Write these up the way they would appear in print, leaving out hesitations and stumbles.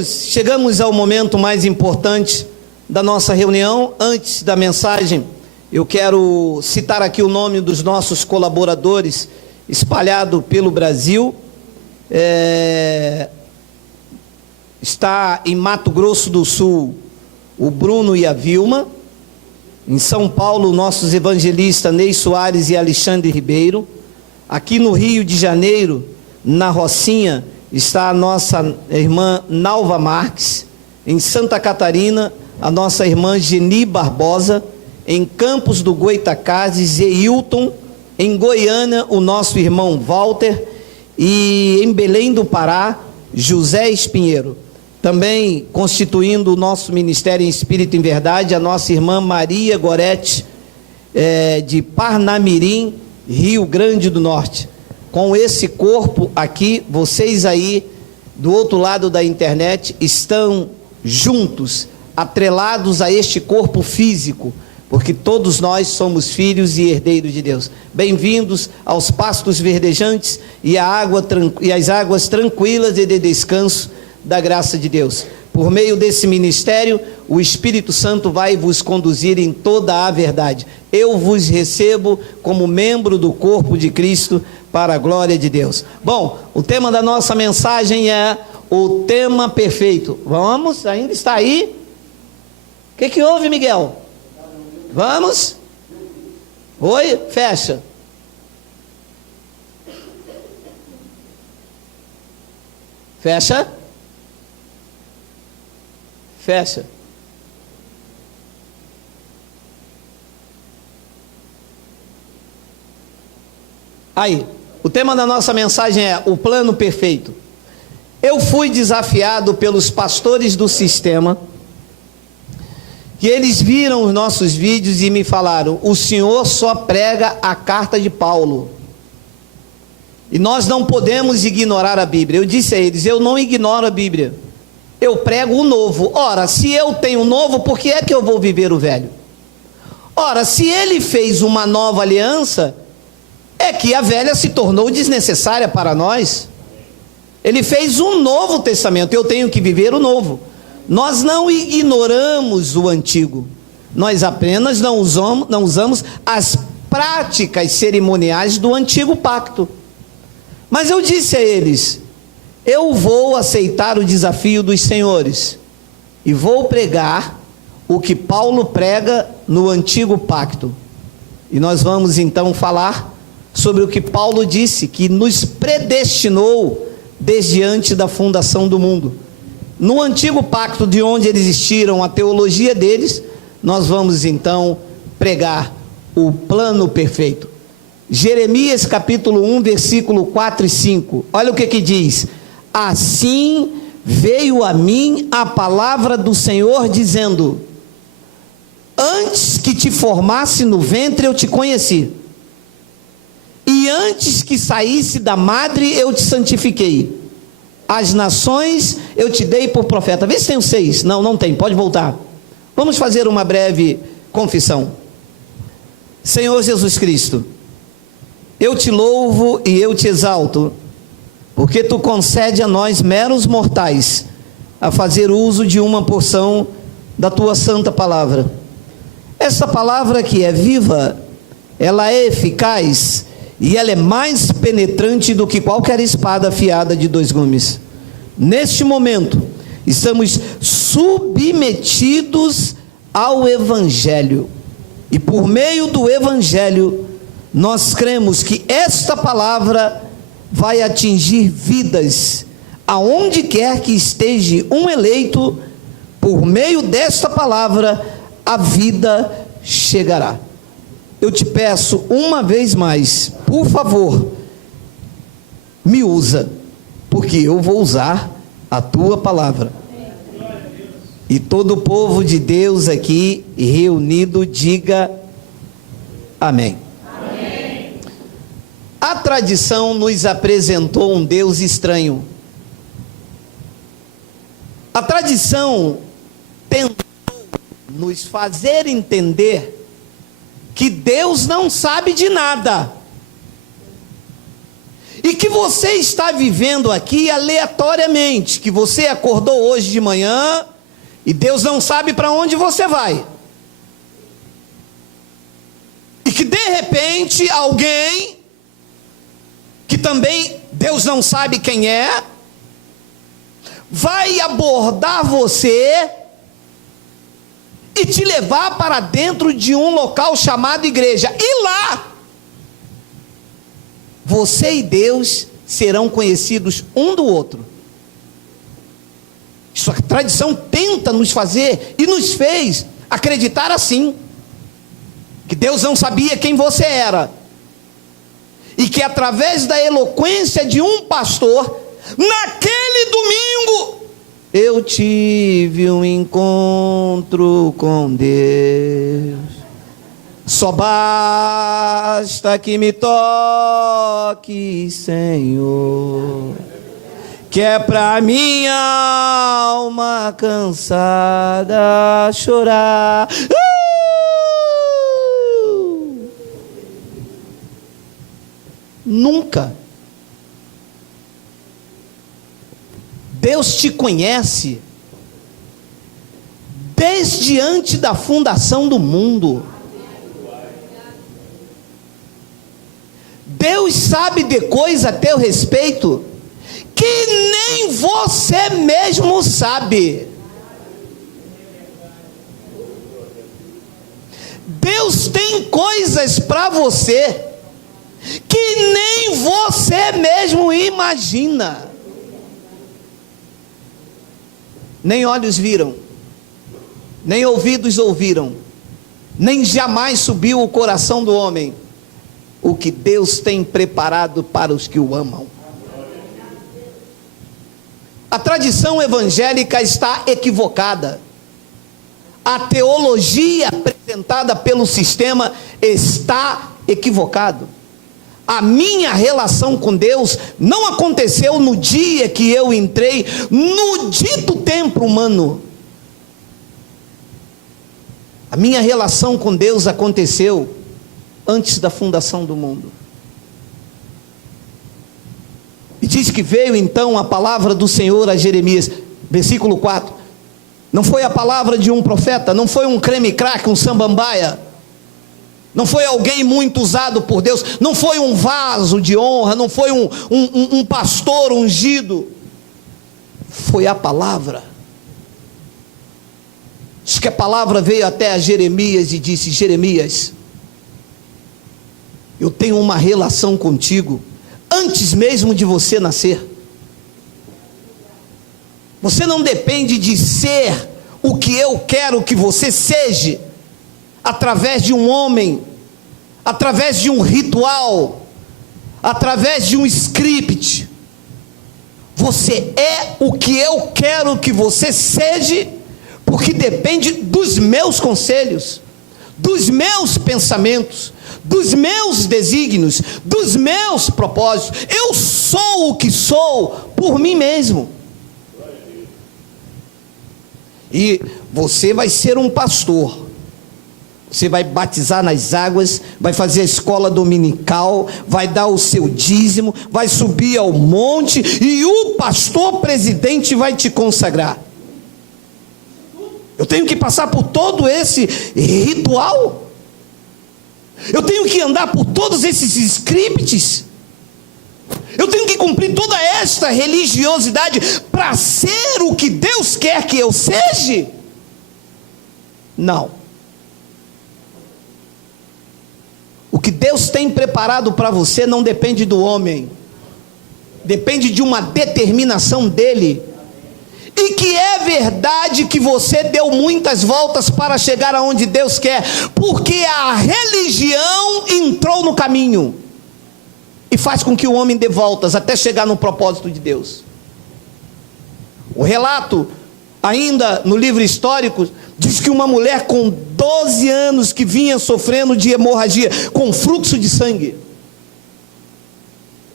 Chegamos ao momento mais importante da nossa reunião. Antes da mensagem, eu quero citar aqui o nome dos nossos colaboradores espalhado pelo Brasil. Está em Mato Grosso do Sul o Bruno e a Vilma. Em São Paulo, nossos evangelistas Ney Soares e Alexandre Ribeiro. Aqui no Rio de Janeiro, na Rocinha, está a nossa irmã Nalva Marques. Em Santa Catarina, a nossa irmã Geni Barbosa. Em Campos do Goitacazes, Eilton. Em Goiânia, o nosso irmão Walter. E em Belém do Pará, José Espinheiro. Também constituindo o nosso Ministério em Espírito em Verdade, a nossa irmã Maria Gorete, de Parnamirim, Rio Grande do Norte. Com esse corpo aqui, vocês aí, do outro lado da internet, estão juntos, atrelados a este corpo físico, porque todos nós somos filhos e herdeiros de Deus. Bem-vindos aos pastos verdejantes e às águas tranquilas e de descanso da graça de Deus. Por meio desse ministério, o Espírito Santo vai vos conduzir em toda a verdade. Eu vos recebo como membro do corpo de Cristo, para a glória de Deus. Bom, o tema da nossa mensagem é o tema perfeito. Vamos? Ainda está aí? O que houve, Miguel? Vamos? Oi? Fecha. Fecha? Fecha. Aí, o tema da nossa mensagem é o plano perfeito. Eu fui desafiado pelos pastores do sistema, que eles viram os nossos vídeos e me falaram: o senhor só prega a carta de Paulo, e nós não podemos ignorar a Bíblia. Eu disse a eles: eu não ignoro a Bíblia, eu prego o novo. Ora, se eu tenho o novo, por que é que eu vou viver o velho? Ora, se ele fez uma nova aliança, é que a velha se tornou desnecessária para nós. Ele fez um novo testamento, eu tenho que viver o novo. Nós não ignoramos o antigo, nós apenas não usamos as práticas cerimoniais do antigo pacto. Mas eu disse a eles: eu vou aceitar o desafio dos senhores e vou pregar o que Paulo prega no antigo pacto. E nós vamos então falar sobre o que Paulo disse, que nos predestinou desde antes da fundação do mundo. No antigo pacto, de onde eles existiram, a teologia deles, nós vamos então pregar o plano perfeito. Jeremias capítulo 1, versículo 4 e 5. Olha o que diz: assim veio a mim a palavra do Senhor dizendo: antes que te formasse no ventre eu te conheci, e antes que saísse da madre eu te santifiquei. As nações eu te dei por profeta. Vê se tem o 6. Não tem, pode voltar. Vamos fazer uma breve confissão. Senhor Jesus Cristo, eu te louvo e eu te exalto, porque tu concede a nós meros mortais a fazer uso de uma porção da tua santa palavra. Essa palavra que é viva, ela é eficaz e ela é mais penetrante do que qualquer espada afiada de 2 gumes. Neste momento, estamos submetidos ao Evangelho. E por meio do Evangelho, nós cremos que esta palavra vai atingir vidas. Aonde quer que esteja um eleito, por meio desta palavra, a vida chegará. Eu te peço uma vez mais, por favor, me usa, porque eu vou usar a tua palavra. E todo o povo de Deus aqui reunido diga amém. Amém. A tradição nos apresentou um Deus estranho. A tradição tentou nos fazer entender que Deus não sabe de nada. e que você está vivendo aqui aleatoriamente, que você acordou hoje de manhã e Deus não sabe para onde você vai, e que de repente alguém, que também Deus não sabe quem é, vai abordar você e te levar para dentro de um local chamado igreja, e lá você e Deus serão conhecidos um do outro. Isso a tradição tenta nos fazer e nos fez acreditar assim, que Deus não sabia quem você era, e que através da eloquência de um pastor, naquele domingo, eu tive um encontro com Deus. Só basta que me toque, Senhor, que é pra minha alma cansada chorar. Nunca. Deus te conhece desde antes da fundação do mundo. Deus sabe de coisa a teu respeito que nem você mesmo sabe. Deus tem coisas para você que nem você mesmo imagina. Nem olhos viram, nem ouvidos ouviram, nem jamais subiu o coração do homem o que Deus tem preparado para os que o amam. A tradição evangélica está equivocada. A teologia apresentada pelo sistema está equivocada. A minha relação com Deus não aconteceu no dia que eu entrei no dito templo humano. A minha relação com Deus aconteceu antes da fundação do mundo. E diz que veio então a palavra do Senhor a Jeremias, versículo 4. Não foi a palavra de um profeta, não foi um creme-craque, um sambambaia, não foi alguém muito usado por Deus, não foi um vaso de honra, não foi um pastor ungido, foi a palavra. Diz que a palavra veio até a Jeremias e disse: Jeremias, eu tenho uma relação contigo antes mesmo de você nascer. Você não depende de ser o que eu quero que você seja através de um homem, através de um ritual, através de um script. Você é o que eu quero que você seja, porque depende dos meus conselhos, dos meus pensamentos, dos meus desígnios, dos meus propósitos. Eu sou o que sou por mim mesmo. E você vai ser um pastor. Você vai batizar nas águas, vai fazer a escola dominical, vai dar o seu dízimo, vai subir ao monte e o pastor presidente vai te consagrar. Eu tenho que passar por todo esse ritual. Eu tenho que andar por todos esses scripts. Eu tenho que cumprir toda esta religiosidade para ser o que Deus quer que eu seja? Não. O que Deus tem preparado para você não depende do homem, depende de uma determinação dele. E que é verdade que você deu muitas voltas para chegar aonde Deus quer, porque a religião entrou no caminho e faz com que o homem dê voltas até chegar no propósito de Deus. O relato, ainda no livro histórico, diz que uma mulher com 12 anos que vinha sofrendo de hemorragia, com fluxo de sangue,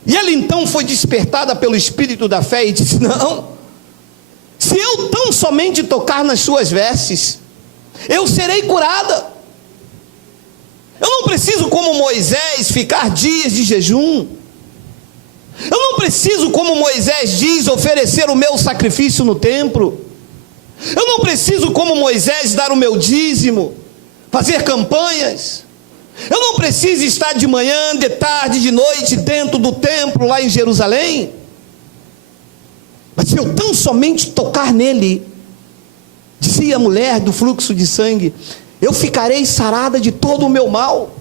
e ela então foi despertada pelo espírito da fé e disse: não, se eu tão somente tocar nas suas vestes, eu serei curada. Eu não preciso, como Moisés, ficar dias de jejum. Eu não preciso, como Moisés diz, oferecer o meu sacrifício no templo. Eu não preciso, como Moisés, dar o meu dízimo, fazer campanhas. Eu não preciso estar de manhã, de tarde, de noite dentro do templo lá em Jerusalém. Mas se eu tão somente tocar nele, dizia a mulher do fluxo de sangue, eu ficarei sarada de todo o meu mal.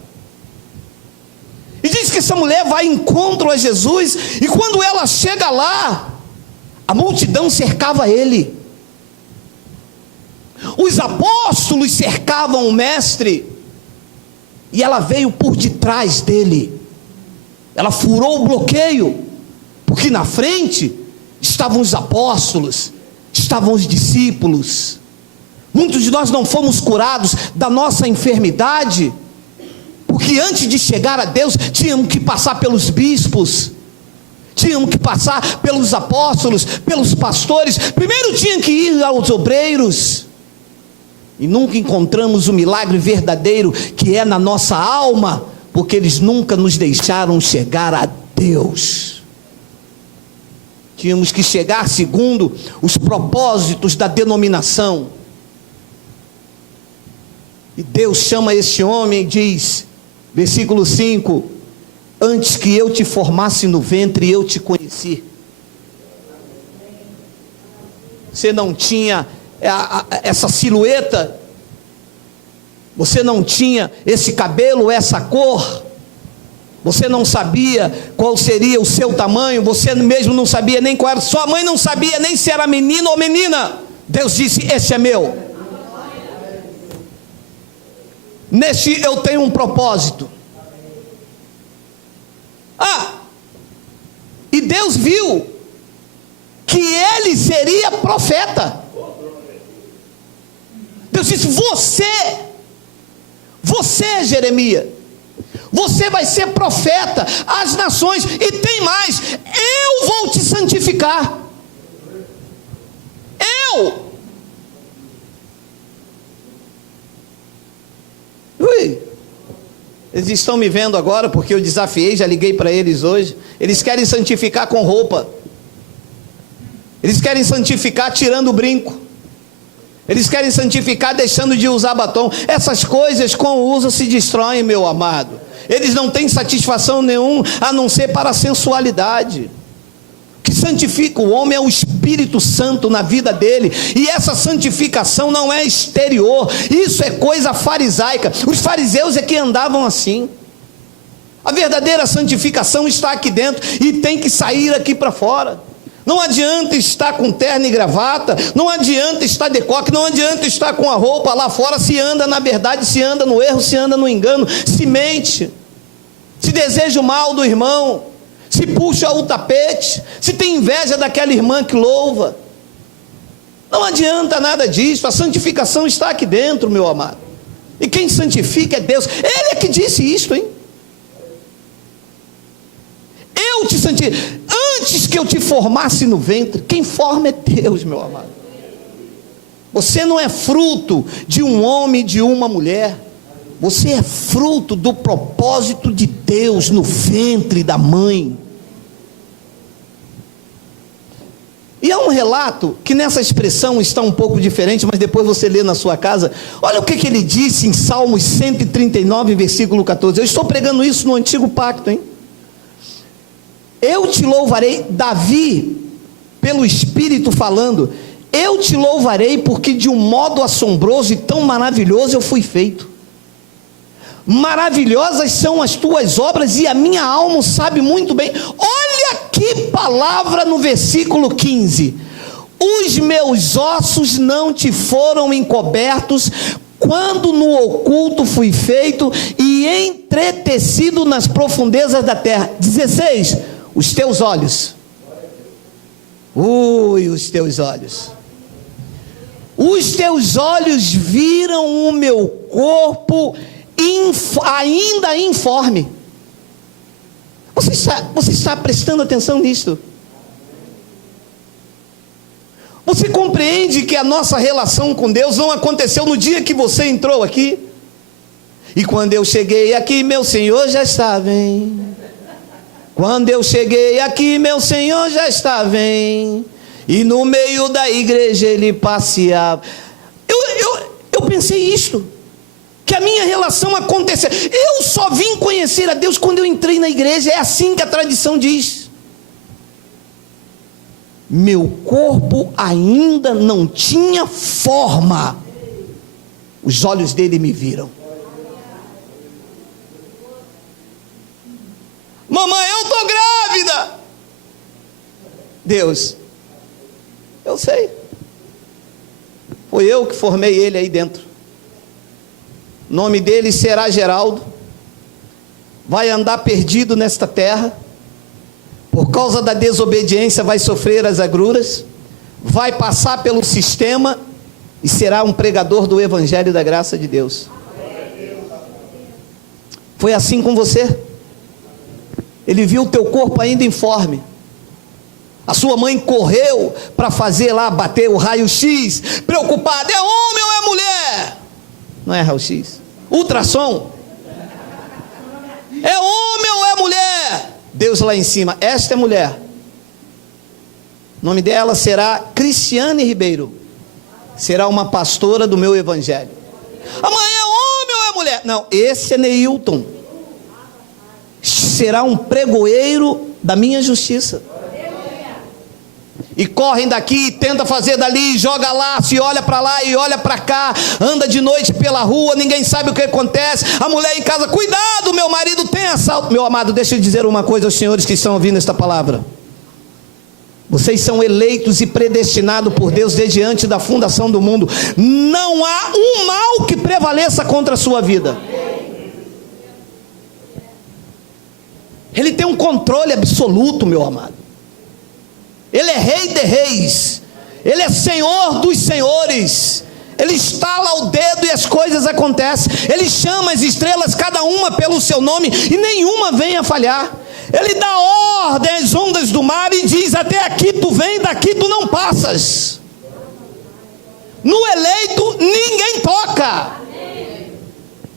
E diz que essa mulher vai em encontro a Jesus, e quando ela chega lá, a multidão cercava ele. Os apóstolos cercavam o mestre, e ela veio por detrás dele. Ela furou o bloqueio, porque na frente estavam os apóstolos, estavam os discípulos. Muitos de nós não fomos curados da nossa enfermidade, porque antes de chegar a Deus, tínhamos que passar pelos bispos, tínhamos que passar pelos apóstolos, pelos pastores, primeiro tinha que ir aos obreiros, e nunca encontramos o milagre verdadeiro, que é na nossa alma, porque eles nunca nos deixaram chegar a Deus. Tínhamos que chegar segundo os propósitos da denominação, e Deus chama esse homem e diz, versículo 5, antes que eu te formasse no ventre, eu te conheci. Você não tinha essa silhueta, você não tinha esse cabelo, essa cor, você não sabia qual seria o seu tamanho, você mesmo não sabia nem qual era, sua mãe não sabia nem se era menino ou menina. Deus disse, esse é meu. Neste eu tenho um propósito. E Deus viu que ele seria profeta. Deus disse, você Jeremias, você vai ser profeta às nações, e tem mais, eu vou te santificar. Eles estão me vendo agora, porque eu desafiei, já liguei para eles hoje. Eles querem santificar com roupa, eles querem santificar tirando o brinco, eles querem santificar deixando de usar batom. Essas coisas com o uso se destroem, meu amado. Eles não têm satisfação nenhuma, a não ser para a sensualidade. O que santifica o homem é o Espírito Santo na vida dele, e essa santificação não é exterior, isso é coisa farisaica. Os fariseus é que andavam assim. A verdadeira santificação está aqui dentro, e tem que sair aqui para fora. Não adianta estar com terno e gravata, não adianta estar de coque, não adianta estar com a roupa lá fora, se anda na verdade, se anda no erro, se anda no engano, se mente, se deseja o mal do irmão, se puxa o tapete, se tem inveja daquela irmã que louva. Não adianta nada disso. A santificação está aqui dentro, meu amado, e quem santifica é Deus. Ele é que disse isto, hein? Eu te santifico antes que eu te formasse no ventre. Quem forma é Deus, meu amado. Você não é fruto de um homem e de uma mulher, você é fruto do propósito de Deus no ventre da mãe. E há um relato que nessa expressão está um pouco diferente, mas depois você lê na sua casa. Olha o que ele disse em Salmos 139, versículo 14. Eu estou pregando isso no Antigo Pacto, hein? Eu te louvarei, Davi, pelo Espírito falando, eu te louvarei porque de um modo assombroso e tão maravilhoso eu fui feito. Maravilhosas são as tuas obras, e a minha alma sabe muito bem. Olha que palavra no versículo 15: os meus ossos não te foram encobertos, quando no oculto fui feito e entretecido nas profundezas da terra. 16, os teus olhos, os teus olhos, os teus olhos viram o meu corpo ainda informe. Você está prestando atenção nisto? Você compreende que a nossa relação com Deus não aconteceu no dia que você entrou aqui? E quando eu cheguei aqui, meu Senhor já estava, hein? Quando eu cheguei aqui, meu Senhor já estava e no meio da igreja ele passeava. Eu pensei isto, que a minha relação aconteceu. Eu só vim conhecer a Deus quando eu entrei na igreja. É assim que a tradição diz. Meu corpo ainda não tinha forma. Os olhos dele me viram. Mamãe, eu estou grávida. Deus, eu sei. Foi eu que formei ele aí dentro. O nome dele será Geraldo. Vai andar perdido nesta terra. Por causa da desobediência vai sofrer as agruras. Vai passar pelo sistema e será um pregador do Evangelho da graça de Deus. Foi assim com você? Ele viu o teu corpo ainda informe. A sua mãe correu para fazer lá, bater o raio-x, preocupada, é homem ou é mulher? Não é raio-x, ultrassom. É homem ou é mulher? Deus lá em cima, esta é mulher. O nome dela será Cristiane Ribeiro. Será uma pastora do meu evangelho. A mãe é homem ou é mulher? Não, esse é Neilton. Será um pregoeiro da minha justiça. E correm daqui, tenta fazer dali, joga lá, se olha para lá e olha para cá, anda de noite pela rua, ninguém sabe o que acontece. A mulher em casa, cuidado, meu marido tem assalto. Meu amado, deixa eu dizer uma coisa aos senhores que estão ouvindo esta palavra. Vocês são eleitos e predestinados por Deus desde antes da fundação do mundo. Não há um mal que prevaleça contra a sua vida. Ele tem um controle absoluto, meu amado. Ele é rei de reis. Ele é senhor dos senhores. Ele estala o dedo e as coisas acontecem. Ele chama as estrelas, cada uma pelo seu nome, e nenhuma vem a falhar. Ele dá ordem às ondas do mar e diz, até aqui tu vem, daqui tu não passas. No eleito ninguém toca.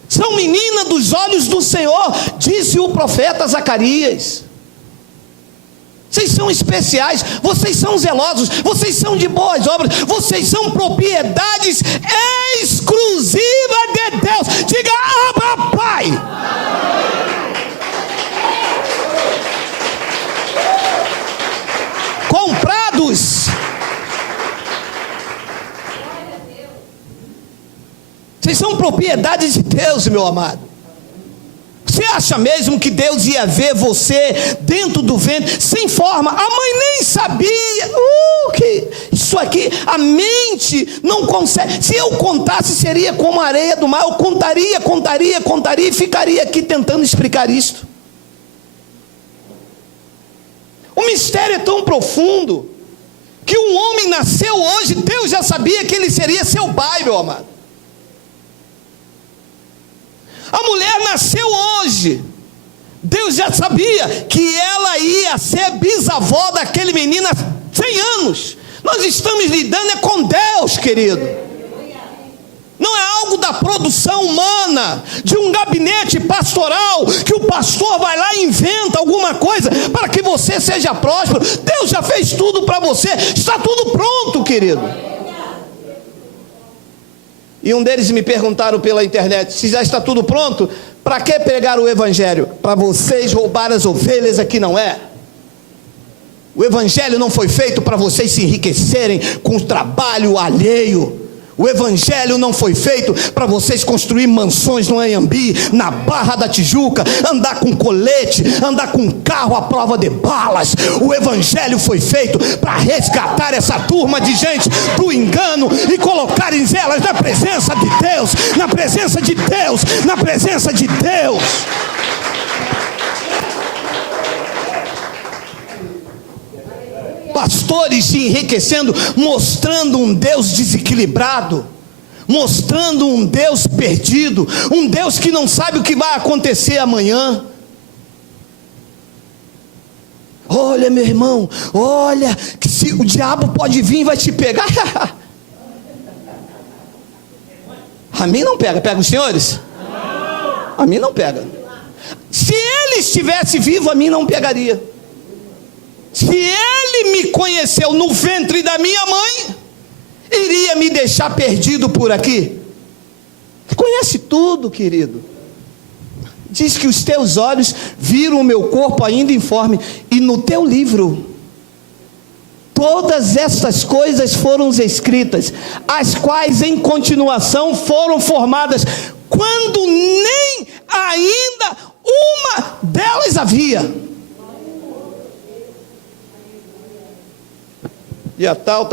São meninas dos olhos do Senhor, disse o profeta Zacarias. Vocês são especiais, vocês são zelosos, vocês são de boas obras, vocês são propriedades exclusivas de Deus. Diga, Abba, Pai. Comprados. Vocês são propriedades de Deus, meu amado. Você acha mesmo que Deus ia ver você dentro do ventre, sem forma? A mãe nem sabia. Que isso aqui, a mente não consegue. Se eu contasse, seria como a areia do mar. Eu contaria e ficaria aqui tentando explicar isto. O mistério é tão profundo que um homem nasceu hoje, Deus já sabia que ele seria seu pai, meu amado. A mulher nasceu hoje, Deus já sabia que ela ia ser bisavó daquele menino há 100 anos. Nós estamos lidando com Deus, querido. Não é algo da produção humana, de um gabinete pastoral, que o pastor vai lá e inventa alguma coisa para que você seja próspero. Deus já fez tudo para você, está tudo pronto, querido. E um deles me perguntaram pela internet, se já está tudo pronto, para que pregar o evangelho? Para vocês roubar as ovelhas aqui, não é? O evangelho não foi feito para vocês se enriquecerem com o trabalho alheio. O evangelho não foi feito para vocês construir mansões no Anhembi, na Barra da Tijuca, andar com colete, andar com carro à prova de balas. O evangelho foi feito para resgatar essa turma de gente do engano e colocar elas na presença de Deus, na presença de Deus, na presença de Deus. Pastores se enriquecendo, mostrando um Deus desequilibrado, mostrando um Deus perdido, um Deus que não sabe o que vai acontecer amanhã. Olha, meu irmão, olha, que se o diabo pode vir e vai te pegar. A mim não pega, pega os senhores? A mim não pega. Se eles estivesse vivo, a mim não pegaria. Se ele me conheceu no ventre da minha mãe, iria me deixar perdido por aqui? Ele conhece tudo, querido. Diz que os teus olhos viram o meu corpo ainda informe, e no teu livro todas essas coisas foram escritas, as quais em continuação foram formadas, quando nem ainda uma delas havia. E a tal,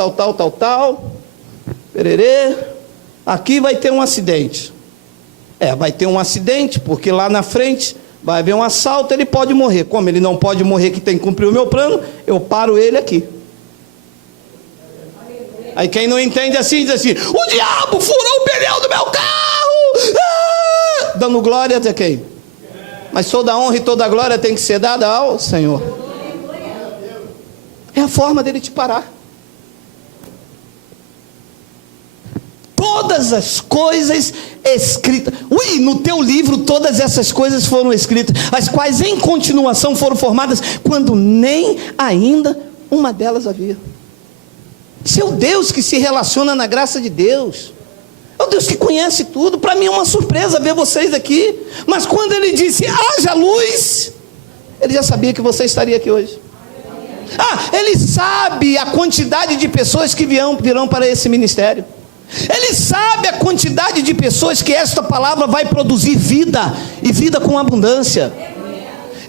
pererê, aqui vai ter um acidente. Vai ter um acidente, porque lá na frente vai haver um assalto, ele pode morrer. Como ele não pode morrer, que tem que cumprir o meu plano, eu paro ele aqui. Aí quem não entende assim, diz assim: o diabo furou o pneu do meu carro, dando glória a quem? Mas toda a honra e toda a glória tem que ser dada ao Senhor. É a forma dele te parar. Todas as coisas escritas, no teu livro todas essas coisas foram escritas, as quais em continuação foram formadas, quando nem ainda uma delas havia. Esse é o Deus que se relaciona na graça de Deus, é o Deus que conhece tudo. Para mim é uma surpresa ver vocês aqui, mas quando ele disse haja luz, ele já sabia que você estaria aqui hoje. Ele sabe a quantidade de pessoas que virão para esse ministério. Ele sabe a quantidade de pessoas que esta palavra vai produzir vida, e vida com abundância.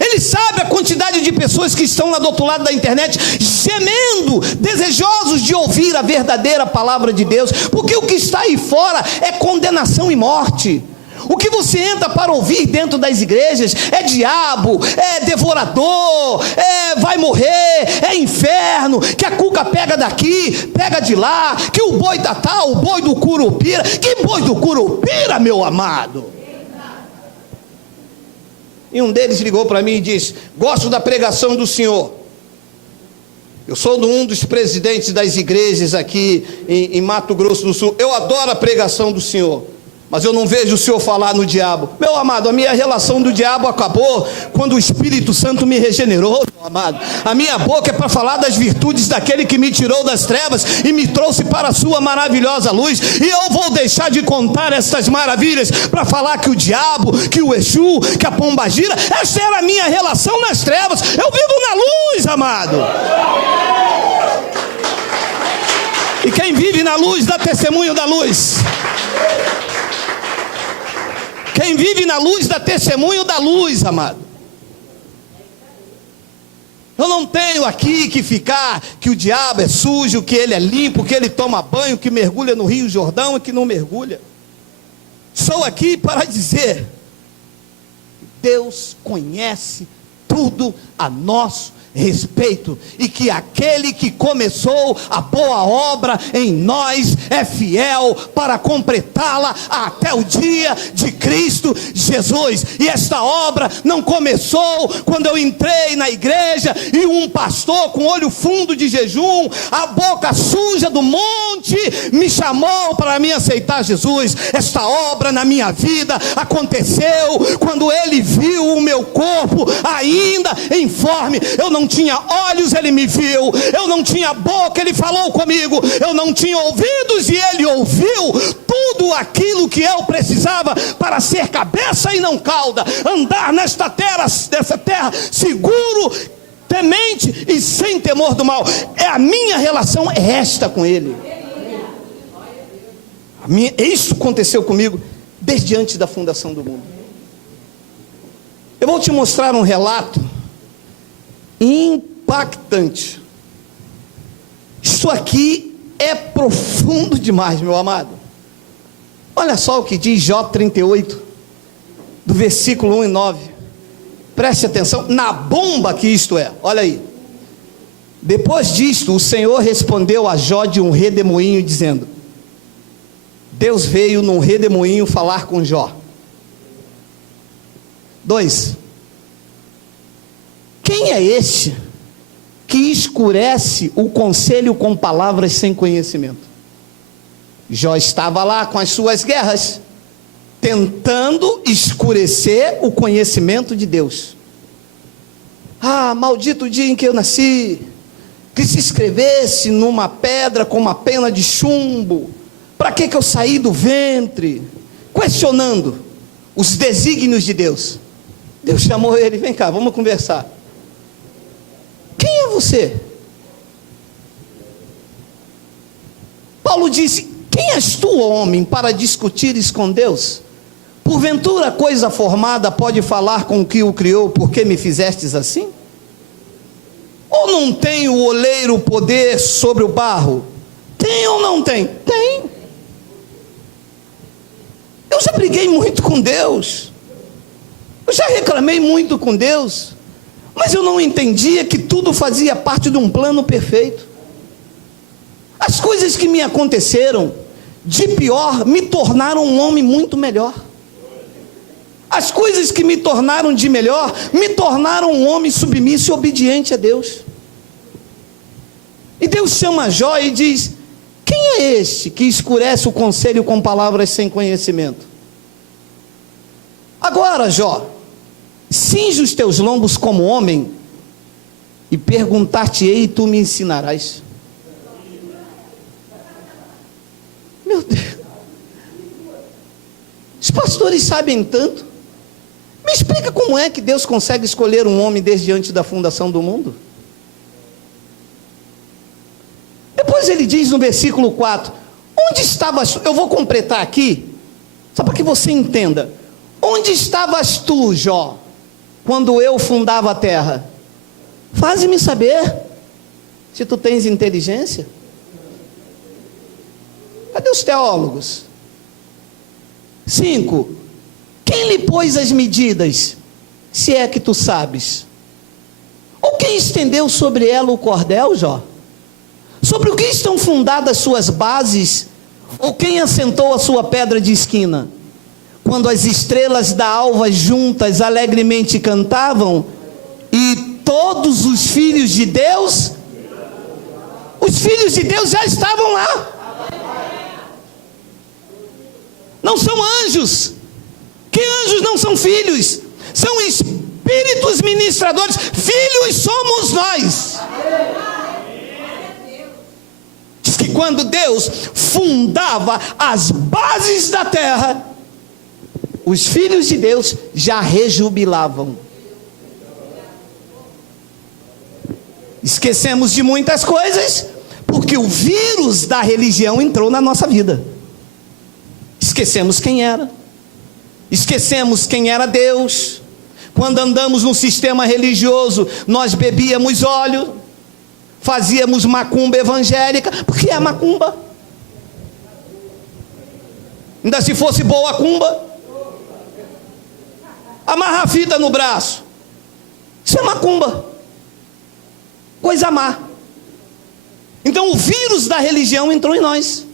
Ele sabe a quantidade de pessoas que estão lá do outro lado da internet, gemendo, desejosos de ouvir a verdadeira palavra de Deus, porque o que está aí fora é condenação e morte. O que você entra para ouvir dentro das igrejas é diabo, é devorador, vai morrer, é inferno, que a cuca pega daqui, pega de lá, que o boi da tal, o boi do curupira. Que boi do curupira, meu amado? E um deles ligou para mim e disse: gosto da pregação do senhor. Eu sou um dos presidentes das igrejas aqui em Mato Grosso do Sul. Eu adoro a pregação do senhor, mas eu não vejo o senhor falar no diabo. Meu amado, a minha relação do diabo acabou quando o Espírito Santo me regenerou, meu amado. A minha boca é para falar das virtudes daquele que me tirou das trevas e me trouxe para a sua maravilhosa luz. E eu vou deixar de contar essas maravilhas para falar que o diabo, que o Exu, que a pombagira, essa era a minha relação nas trevas. Eu vivo na luz, amado. E quem vive na luz dá testemunho da luz. Quem vive na luz dá testemunho da luz, amado. Eu não tenho aqui que ficar que o diabo é sujo, que ele é limpo, que ele toma banho, que mergulha no Rio Jordão e que não mergulha. Sou aqui para dizer: Deus conhece tudo a nosso respeito, e que aquele que começou a boa obra em nós é fiel para completá-la até o dia de Cristo Jesus. E esta obra não começou quando eu entrei na igreja e um pastor com olho fundo de jejum, a boca suja do monte, me chamou para me aceitar Jesus. Esta obra na minha vida aconteceu quando ele viu o meu corpo ainda informe. Eu não tinha olhos, ele me viu. Eu não tinha boca, ele falou comigo. Eu não tinha ouvidos, e ele ouviu tudo aquilo que eu precisava para ser cabeça e não cauda, andar nesta terra, seguro, temente e sem temor do mal. A minha relação é esta com ele. Isso aconteceu comigo desde antes da fundação do mundo. Eu vou te mostrar um relato impactante. Isso aqui é profundo demais, meu amado. Olha só o que diz Jó 38, do versículo 1 e 9. Preste atenção na bomba que isto é. Olha aí. Depois disto, o Senhor respondeu a Jó de um redemoinho, dizendo: Deus veio num redemoinho falar com Jó. 2. Quem é este que escurece o conselho com palavras sem conhecimento? Jó estava lá com as suas guerras, tentando escurecer o conhecimento de Deus. Ah, maldito o dia em que eu nasci, que se escrevesse numa pedra com uma pena de chumbo. Para que eu saí do ventre? Questionando os desígnios de Deus. Deus chamou ele, vem cá, vamos conversar. Quem é você? Paulo disse, quem és tu, homem, para discutires com Deus? Porventura coisa formada pode falar com o que o criou, porque me fizestes assim? Ou não tem o oleiro poder sobre o barro? Tem ou não tem? Tem. Eu já briguei muito com Deus, eu já reclamei muito com Deus, mas eu não entendia que tudo fazia parte de um plano perfeito. As coisas que me aconteceram, de pior, me tornaram um homem muito melhor. As coisas que me tornaram de melhor, me tornaram um homem submisso e obediente a Deus. E Deus chama Jó e diz, quem é este que escurece o conselho com palavras sem conhecimento? Agora, Jó, cinge os teus lombos como homem, e perguntar-te-ei e tu me ensinarás. Meu Deus, os pastores sabem tanto. Me explica como é que Deus consegue escolher um homem desde antes da fundação do mundo? Depois ele diz no versículo 4, onde estavas tu? Eu vou completar aqui, só para que você entenda. Onde estavas tu, Jó, quando eu fundava a terra? Faze-me saber, se tu tens inteligência. Cadê os teólogos? 5, quem lhe pôs as medidas, se é que tu sabes? Ou quem estendeu sobre ela o cordel, Jó? Sobre o que estão fundadas suas bases? Ou quem assentou a sua pedra de esquina? Quando as estrelas da alva juntas alegremente cantavam, e todos os filhos de Deus, os filhos de Deus já estavam lá. Não são anjos, que anjos não são filhos, são espíritos ministradores. Filhos somos nós. Diz que quando Deus fundava as bases da terra, os filhos de Deus já rejubilavam. Esquecemos de muitas coisas, porque o vírus da religião entrou na nossa vida. Esquecemos quem era, esquecemos quem era Deus. Quando andamos no sistema religioso, nós bebíamos óleo, fazíamos macumba evangélica, porque é macumba. Ainda se fosse boa cumba, amarrar a fita no braço, isso é macumba, coisa má. Então o vírus da religião entrou em nós.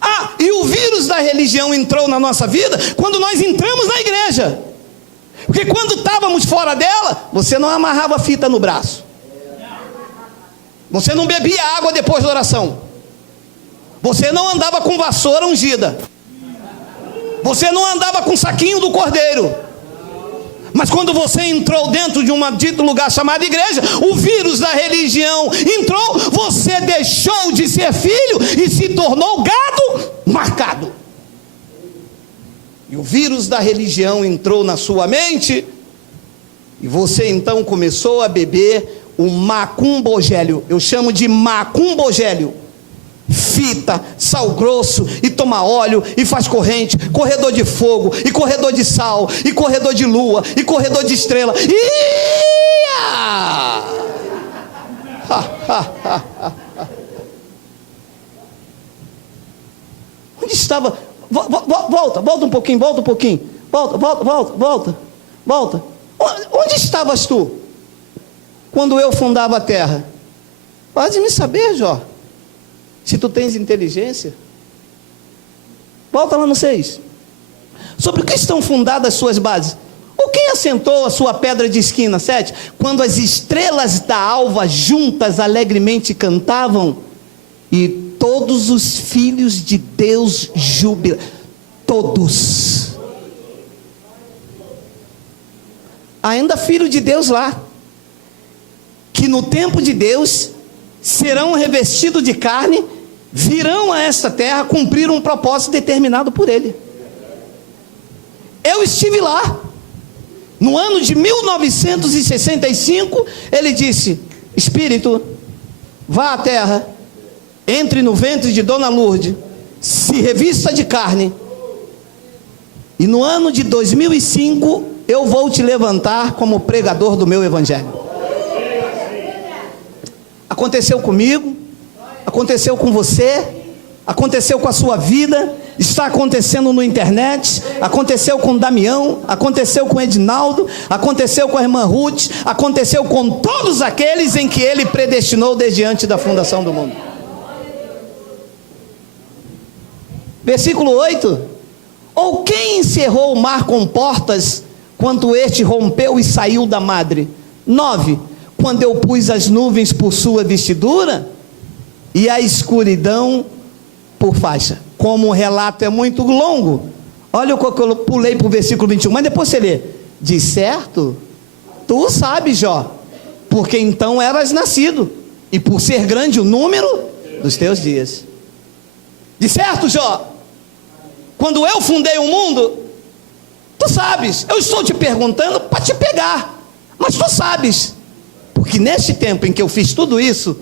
Ah, e o vírus da religião entrou na nossa vida quando nós entramos na igreja. Porque quando estávamos fora dela, você não amarrava fita no braço, você não bebia água depois da oração, você não andava com vassoura ungida, você não andava com saquinho do cordeiro. Mas quando você entrou dentro de um dito lugar chamado igreja, o vírus da religião entrou, você deixou de ser filho e se tornou gado marcado. E o vírus da religião entrou na sua mente, e você então começou a beber o macumbogélio. Eu chamo de macumbogélio. Fita, sal grosso, e toma óleo, e faz corrente, corredor de fogo, e corredor de sal, e corredor de lua, e corredor de estrela. Onde estava? Volta um pouquinho, volta. Onde estavas tu quando eu fundava a terra? Pode me saber, Jó, se tu tens inteligência. Volta lá no 6. Sobre o que estão fundadas as suas bases? Ou quem assentou a sua pedra de esquina? 7. Quando as estrelas da alva juntas alegremente cantavam, e todos os filhos de Deus jubilam. Todos. Ainda filho de Deus lá, que no tempo de Deus serão revestidos de carne, virão a esta terra cumprir um propósito determinado por Ele. Eu estive lá, no ano de 1965, Ele disse: Espírito, vá à terra, entre no ventre de Dona Lourdes, se revista de carne, e no ano de 2005, eu vou te levantar como pregador do meu evangelho. Aconteceu comigo, aconteceu com você, aconteceu com a sua vida, está acontecendo na internet, aconteceu com Damião, aconteceu com Edinaldo, aconteceu com a irmã Ruth, aconteceu com todos aqueles em que Ele predestinou desde antes da fundação do mundo. Versículo 8: ou quem encerrou o mar com portas, quando este rompeu e saiu da madre? 9: quando eu pus as nuvens por sua vestidura, e a escuridão por faixa. Como o relato é muito longo, olha o que eu pulei para o versículo 21, mas depois você lê: de certo, tu sabes, Jó, porque então eras nascido, e por ser grande o número dos teus dias. De certo, Jó, quando eu fundei o mundo, tu sabes, eu estou te perguntando para te pegar, mas tu sabes, porque neste tempo em que eu fiz tudo isso,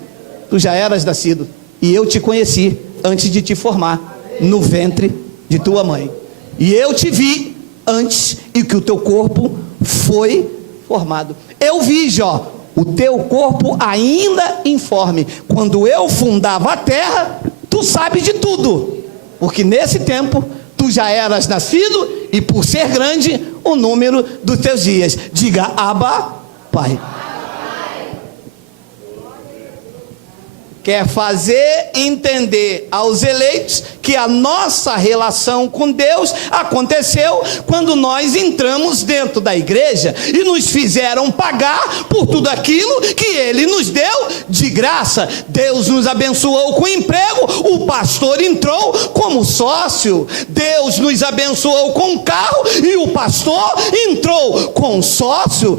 tu já eras nascido, e eu te conheci antes de te formar no ventre de tua mãe, e eu te vi antes e que o teu corpo foi formado. Eu vi, Jó, o teu corpo ainda informe. Quando eu fundava a terra, tu sabes de tudo, porque nesse tempo tu já eras nascido, e por ser grande o número dos teus dias. Diga: Abba, Pai. Quer fazer entender aos eleitos que a nossa relação com Deus aconteceu quando nós entramos dentro da igreja e nos fizeram pagar por tudo aquilo que Ele nos deu de graça. Deus nos abençoou com emprego, o pastor entrou como sócio. Deus nos abençoou com carro e o pastor entrou como sócio.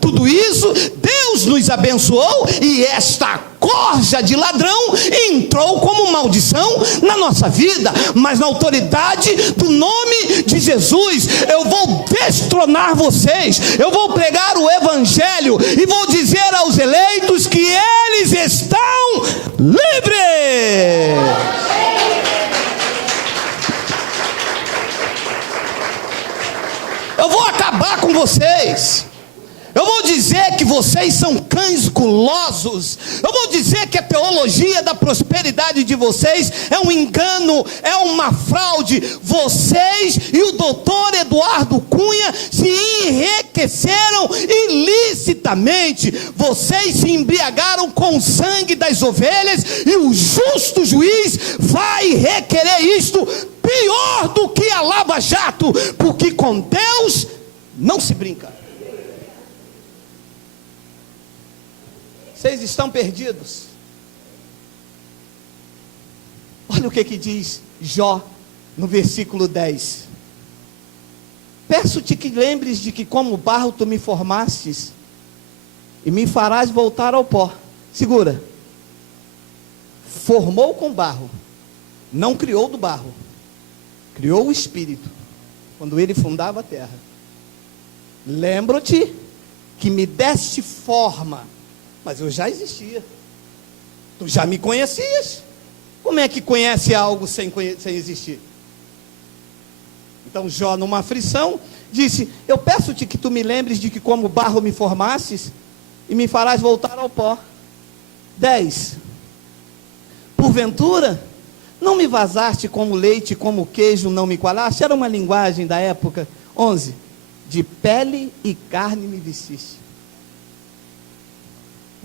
Tudo isso Deus nos abençoou, e esta corja de ladrão entrou como maldição na nossa vida, mas na autoridade do nome de Jesus, eu vou destronar vocês, eu vou pregar o evangelho e vou dizer aos eleitos que eles estão livres. Eu vou acabar com vocês. Eu vou dizer que vocês são cães gulosos. Eu vou dizer que a teologia da prosperidade de vocês é um engano, é uma fraude. Vocês e o doutor Eduardo Cunha se enriqueceram ilicitamente. Vocês se embriagaram com o sangue das ovelhas, e o justo juiz vai requerer isto pior do que a Lava Jato, porque com Deus não se brinca. Vocês estão perdidos. Olha o que diz Jó no versículo 10. Peço-te que lembres de que como barro tu me formastes, e me farás voltar ao pó. Segura. Formou com barro, não criou do barro, criou o Espírito, quando Ele fundava a terra. Lembro-te que me deste forma, mas eu já existia. Tu já me conhecias. Como é que conhece algo sem existir? Então Jó, numa aflição, disse: eu peço-te que tu me lembres de que como barro me formastes, e me farás voltar ao pó. 10. Porventura, não me vazaste como leite, como queijo não me coalaste? Era uma linguagem da época. 11. De pele e carne me vestiste.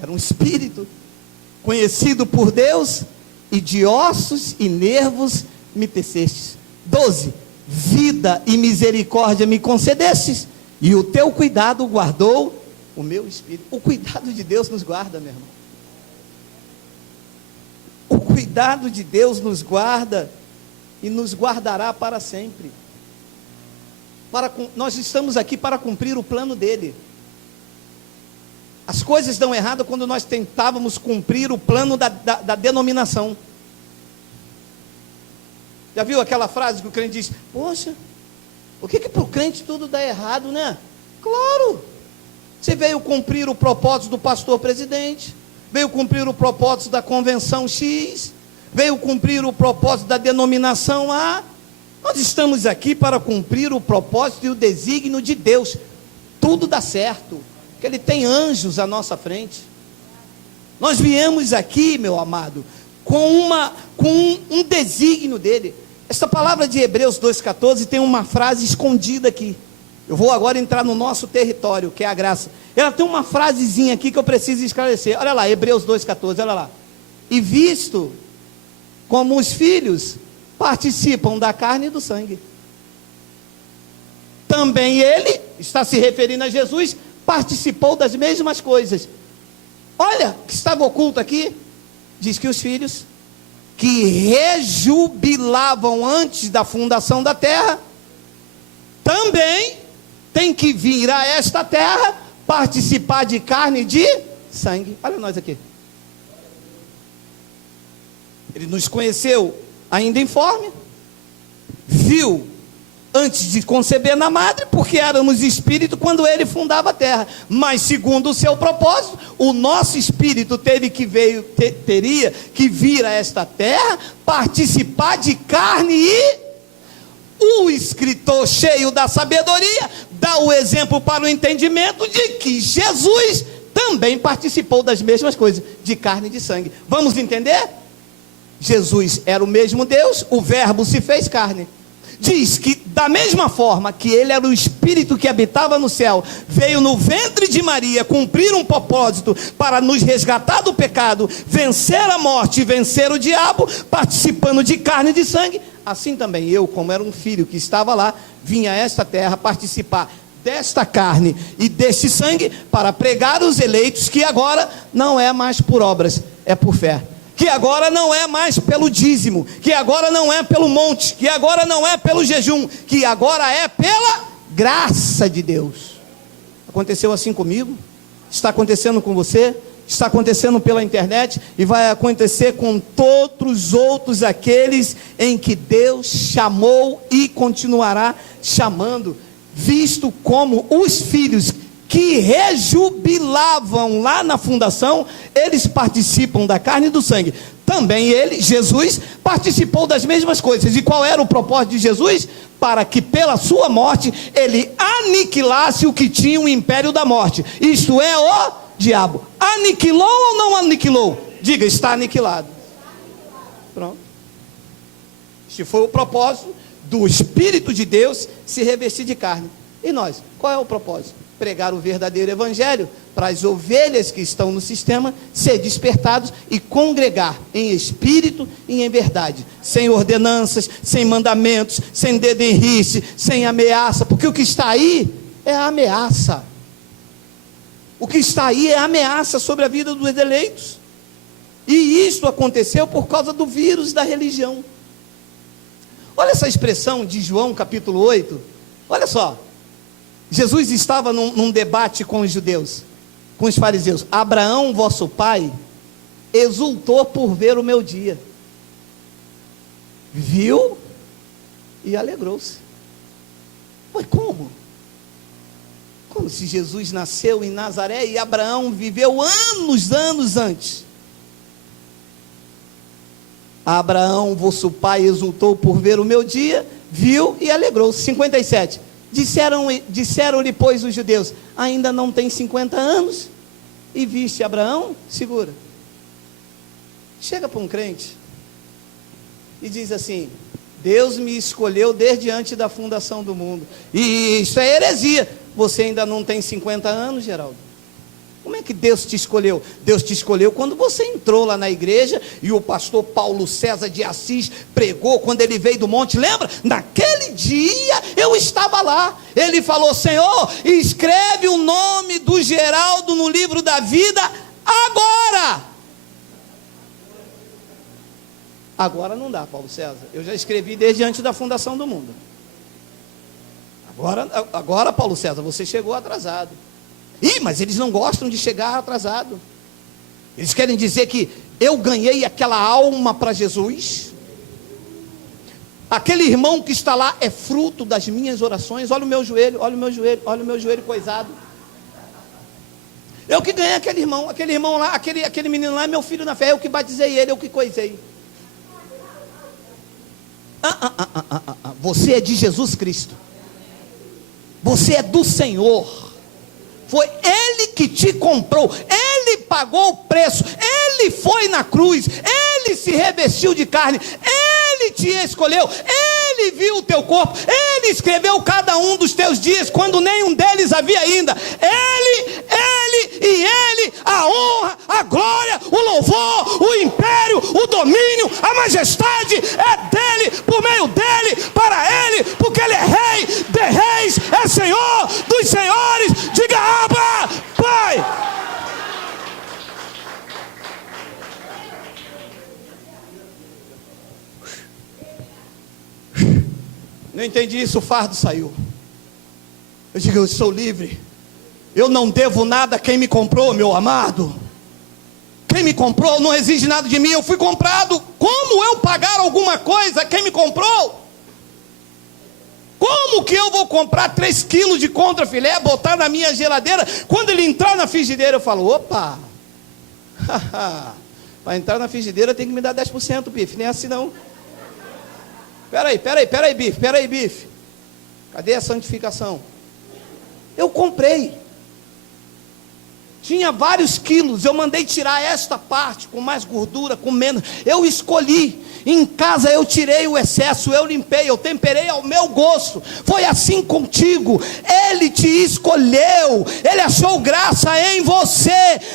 Era um espírito conhecido por Deus, e de ossos e nervos me tecestes. 12. Vida e misericórdia me concedestes, e o teu cuidado guardou o meu espírito. O cuidado de Deus nos guarda, meu irmão. O cuidado de Deus nos guarda e nos guardará para sempre. Nós estamos aqui para cumprir o plano dele. As coisas dão errado quando nós tentávamos cumprir o plano da denominação. Já viu aquela frase que o crente diz: poxa, o que para o crente tudo dá errado, né? Claro, você veio cumprir o propósito do pastor presidente, veio cumprir o propósito da convenção X, veio cumprir o propósito da denominação A. Nós estamos aqui para cumprir o propósito e o desígnio de Deus. Tudo dá certo, porque Ele tem anjos à nossa frente. Nós viemos aqui, meu amado, com um desígnio dele. Esta palavra de Hebreus 2,14 tem uma frase escondida aqui. Eu vou agora entrar no nosso território, que é a graça. Ela tem uma frasezinha aqui que eu preciso esclarecer. Olha lá, Hebreus 2,14, olha lá. E visto como os filhos participam da carne e do sangue, também ele, está se referindo a Jesus, participou das mesmas coisas. Olha, que estava oculto aqui, diz que os filhos que rejubilavam antes da fundação da terra, também tem que vir a esta terra, participar de carne e de sangue. Olha nós aqui. Ele nos conheceu ainda informe, viu antes de conceber na madre, porque éramos espírito quando ele fundava a terra, mas segundo o seu propósito, o nosso espírito teria que vir a esta terra, participar de carne e o escritor cheio da sabedoria dá o exemplo para o entendimento de que Jesus também participou das mesmas coisas, de carne e de sangue. Vamos entender? Jesus era o mesmo Deus, o verbo se fez carne. Diz que da mesma forma que ele era o Espírito que habitava no céu, veio no ventre de Maria cumprir um propósito para nos resgatar do pecado, vencer a morte e vencer o diabo, participando de carne e de sangue, assim também eu, como era um filho que estava lá, vinha a esta terra participar desta carne e deste sangue, para pregar os eleitos que agora não é mais por obras, é por fé. Que agora não é mais pelo dízimo, que agora não é pelo monte, que agora não é pelo jejum, que agora é pela graça de Deus. Aconteceu assim comigo, está acontecendo com você, está acontecendo pela internet e vai acontecer com todos os outros aqueles em que Deus chamou e continuará chamando, visto como os filhos que rejubilavam lá na fundação, eles participam da carne e do sangue. Também ele, Jesus, participou das mesmas coisas. E qual era o propósito de Jesus? Para que pela sua morte, ele aniquilasse o que tinha o império da morte. Isto é, o diabo. Aniquilou ou não aniquilou? Diga, está aniquilado. Pronto. Este foi o propósito do Espírito de Deus se revestir de carne. E nós, qual é o propósito? Pregar o verdadeiro evangelho para as ovelhas que estão no sistema ser despertados e congregar em espírito e em verdade, sem ordenanças, sem mandamentos, sem dedo em riste, sem ameaça, porque o que está aí é a ameaça. O que está aí é a ameaça sobre a vida dos eleitos. E isso aconteceu por causa do vírus da religião. Olha essa expressão de João capítulo 8. Olha só. Jesus estava num debate com os judeus, com os fariseus. Abraão, vosso pai, exultou por ver o meu dia. Viu e alegrou-se. Mas como? Como se Jesus nasceu em Nazaré e Abraão viveu anos antes. Abraão, vosso pai, exultou por ver o meu dia, viu e alegrou-se. 57. Disseram-lhe, pois, os judeus: ainda não tem 50 anos e viste Abraão? Segura. Chega para um crente e diz assim: Deus me escolheu desde antes da fundação do mundo. E isso é heresia. Você ainda não tem 50 anos, Geraldo? Como é que Deus te escolheu? Deus te escolheu quando você entrou lá na igreja e o pastor Paulo César de Assis pregou quando ele veio do monte. Lembra? Naquele dia eu estava lá. Ele falou: Senhor, escreve o nome do Geraldo no livro da vida agora. Agora não dá, Paulo César. Eu já escrevi desde antes da fundação do mundo. Agora, Paulo César, você chegou atrasado. Mas eles não gostam de chegar atrasado. Eles querem dizer que eu ganhei aquela alma para Jesus. Aquele irmão que está lá é fruto das minhas orações. Olha o meu joelho, olha o meu joelho, olha o meu joelho coisado. Eu que ganhei aquele irmão lá, aquele menino lá é meu filho na fé. Eu que batizei ele, eu que coisei. Você é de Jesus Cristo. Você é do Senhor. Foi Ele que te comprou. Ele pagou o preço. Ele foi na cruz. Ele se revestiu de carne. Ele te escolheu. Ele viu o teu corpo. Ele escreveu cada um dos teus dias quando nenhum deles havia ainda. Ele, a honra, a glória, o louvor, o império, o domínio, a majestade é dele, por meio dele, para ele, porque ele é rei de reis, é senhor dos senhores. Diga Abba, Pai. Não entendi isso, o fardo saiu. Eu digo, eu sou livre. Eu não devo nada a quem me comprou, meu amado. Quem me comprou não exige nada de mim. Eu fui comprado. Como eu pagar alguma coisa a quem me comprou? Como que eu vou comprar 3 quilos de contrafilé, botar na minha geladeira? Quando ele entrar na frigideira, eu falo, opa. Para entrar na frigideira tem que me dar 10%, bife. Nem é assim não. Peraí, bife. Cadê a santificação? Eu comprei. Tinha vários quilos, eu mandei tirar esta parte, com mais gordura, com menos. Eu escolhi. Em casa eu tirei o excesso, eu limpei, eu temperei ao meu gosto. Foi assim contigo. Ele te escolheu. Ele achou graça em você.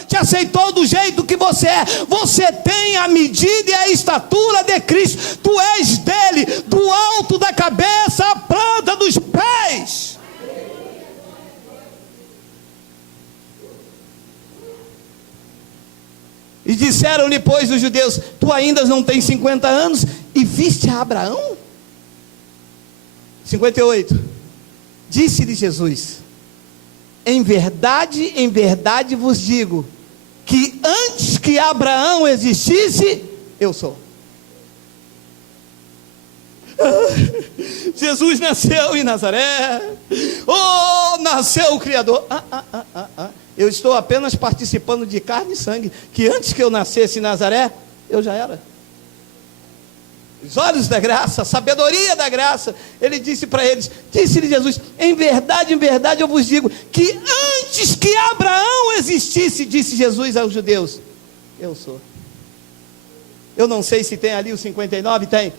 Te aceitou do jeito que você é. Você tem a medida e a estatura de Cristo. Tu és dele, do alto da cabeça à planta dos pés. E disseram-lhe, pois, os judeus: tu ainda não tens 50 anos e viste a Abraão? 58. Disse-lhe Jesus: em verdade vos digo, que antes que Abraão existisse, eu sou. Jesus nasceu em Nazaré. Nasceu o Criador. Eu estou apenas participando de carne e sangue, que antes que eu nascesse em Nazaré, eu já era. Os olhos da graça, a sabedoria da graça. Ele disse para eles, disse-lhe Jesus: em verdade eu vos digo, que antes que Abraão existisse, disse Jesus aos judeus, eu sou. Eu não sei se tem ali o 59, tem.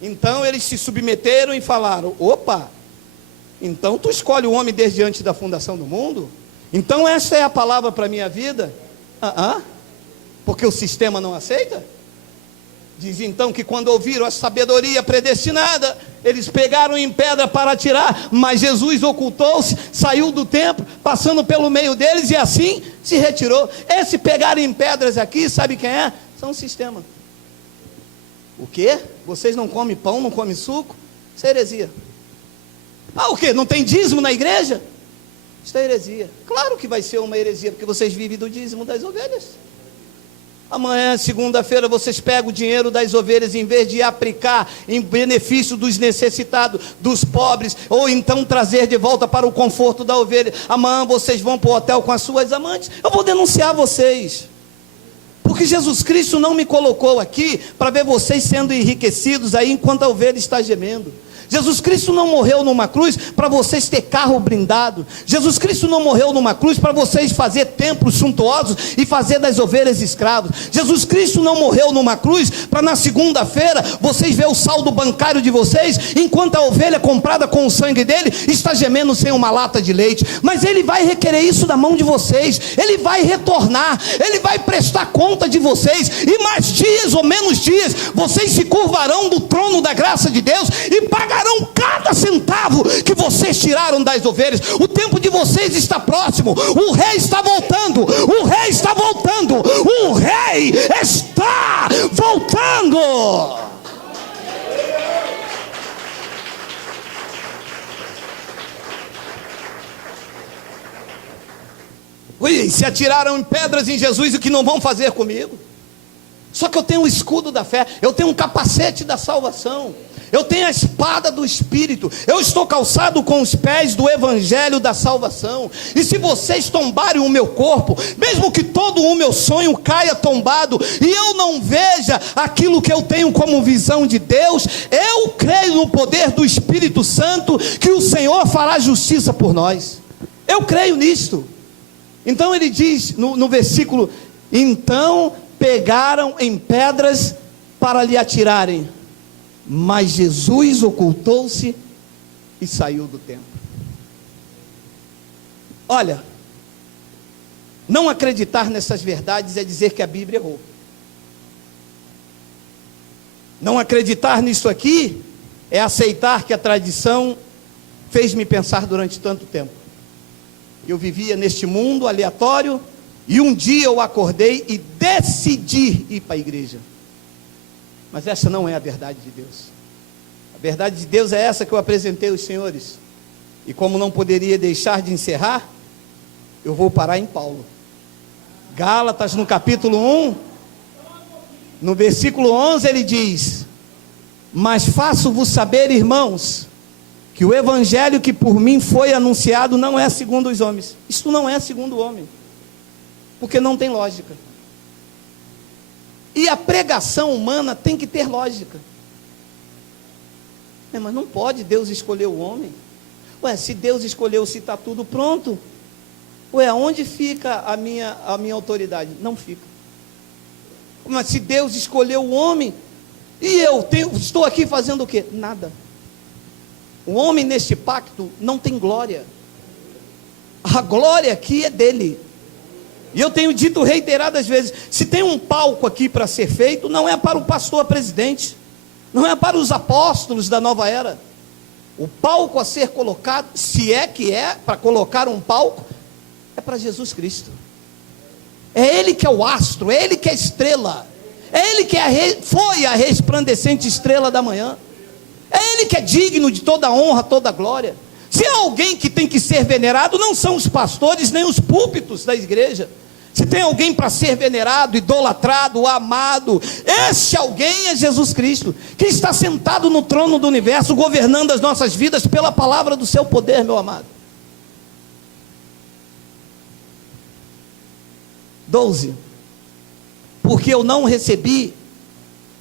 Então eles se submeteram e falaram: opa, então tu escolhe o homem desde antes da fundação do mundo? Então esta é a palavra para a minha vida? Porque o sistema não aceita? Diz então que quando ouviram a sabedoria predestinada, eles pegaram em pedra para atirar, mas Jesus ocultou-se, saiu do templo, passando pelo meio deles, e assim se retirou. Esse pegar em pedras aqui, sabe quem é? São o sistema. O quê? Vocês não comem pão, não comem suco? Isso é heresia. O quê? Não tem dízimo na igreja? Isso é heresia. Claro que vai ser uma heresia, porque vocês vivem do dízimo das ovelhas. Amanhã, segunda-feira, vocês pegam o dinheiro das ovelhas, em vez de aplicar em benefício dos necessitados, dos pobres, ou então trazer de volta para o conforto da ovelha. Amanhã vocês vão para o hotel com as suas amantes. Eu vou denunciar vocês, porque Jesus Cristo não me colocou aqui para ver vocês sendo enriquecidos aí enquanto a ovelha está gemendo. Jesus Cristo não morreu numa cruz para vocês ter carro blindado. Jesus Cristo não morreu numa cruz para vocês fazer templos suntuosos e fazer das ovelhas escravos. Jesus Cristo não morreu numa cruz para na segunda-feira vocês ver o saldo bancário de vocês, enquanto a ovelha comprada com o sangue dele está gemendo sem uma lata de leite. Mas ele vai requerer isso da mão de vocês. Ele vai retornar, ele vai prestar conta de vocês, e mais dias ou menos dias vocês se curvarão do trono da graça de Deus e pagarão cada centavo que vocês tiraram das ovelhas. O tempo de vocês está próximo. O rei está voltando. O rei está voltando. O rei está voltando. homens se atiraram em pedras em Jesus, o que não vão fazer comigo? Só que eu tenho o escudo da fé, eu tenho um capacete da salvação, eu tenho a espada do Espírito, eu estou calçado com os pés do Evangelho da salvação. E se vocês tombarem o meu corpo, mesmo que todo o meu sonho caia tombado, e eu não veja aquilo que eu tenho como visão de Deus, eu creio no poder do Espírito Santo, que o Senhor fará justiça por nós. Eu creio nisto. Então ele diz no versículo: então pegaram em pedras para lhe atirarem, mas Jesus ocultou-se e saiu do templo. Olha, não acreditar nessas verdades é dizer que a Bíblia errou. Não acreditar nisso aqui é aceitar que a tradição fez-me pensar durante tanto tempo. Eu vivia neste mundo aleatório, e um dia eu acordei e decidi ir para a igreja. Mas essa não é a verdade de Deus. A verdade de Deus é essa que eu apresentei aos senhores. E como não poderia deixar de encerrar, eu vou parar em Paulo. Gálatas, no capítulo 1, no versículo 11, ele diz: mas faço-vos saber, irmãos, que o evangelho que por mim foi anunciado não é segundo os homens. Isto não é segundo o homem, porque não tem lógica. E a pregação humana tem que ter lógica. Mas não pode Deus escolher o homem. Se Deus escolheu, se está tudo pronto, aonde fica a minha autoridade? Não fica. Mas se Deus escolheu o homem, e estou aqui fazendo o quê? Nada. O homem neste pacto não tem glória. A glória aqui é dele. E eu tenho dito reiteradas vezes: se tem um palco aqui para ser feito, não é para o pastor presidente, não é para os apóstolos da nova era. O palco a ser colocado, se é que é para colocar um palco, é para Jesus Cristo. É Ele que é o astro, é Ele que é a estrela, é Ele que foi a resplandecente estrela da manhã, é Ele que é digno de toda honra, toda glória. Se há alguém que tem que ser venerado, não são os pastores nem os púlpitos da igreja. Se tem alguém para ser venerado, idolatrado, amado, esse alguém é Jesus Cristo, que está sentado no trono do universo, governando as nossas vidas pela palavra do seu poder, meu amado. 12. Porque eu não recebi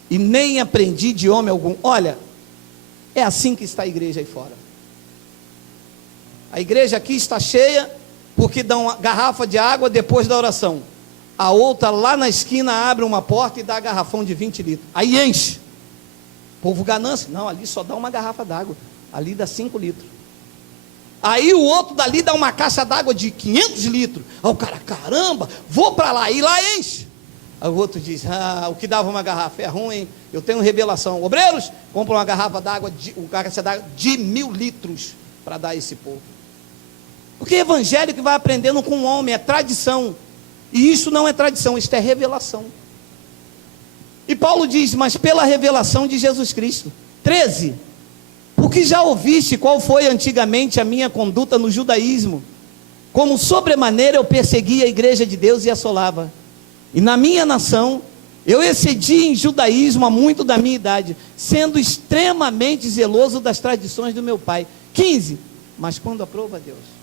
e nem aprendi de homem algum. Olha, é assim que está a igreja aí fora. A igreja aqui está cheia porque dá uma garrafa de água depois da oração. A outra lá na esquina abre uma porta e dá garrafão de 20 litros. Aí enche. Povo ganância. Não, ali só dá uma garrafa d'água. Ali dá 5 litros. Aí o outro dali dá uma caixa d'água de 500 litros. Aí o cara, caramba, vou para lá. E lá enche. Aí o outro diz: o que dava uma garrafa é ruim. Eu tenho revelação. Obreiros, compram uma garrafa d'água, uma caixa d'água de 1000 litros para dar a esse povo. Porque evangelho que vai aprendendo com o homem é tradição. E isso não é tradição, isto é revelação. E Paulo diz: mas pela revelação de Jesus Cristo. 13. Porque já ouviste qual foi antigamente a minha conduta no judaísmo, como sobremaneira eu perseguia a igreja de Deus e assolava. E na minha nação eu excedi em judaísmo há muito da minha idade, sendo extremamente zeloso das tradições do meu pai. 15. Mas quando aprova Deus.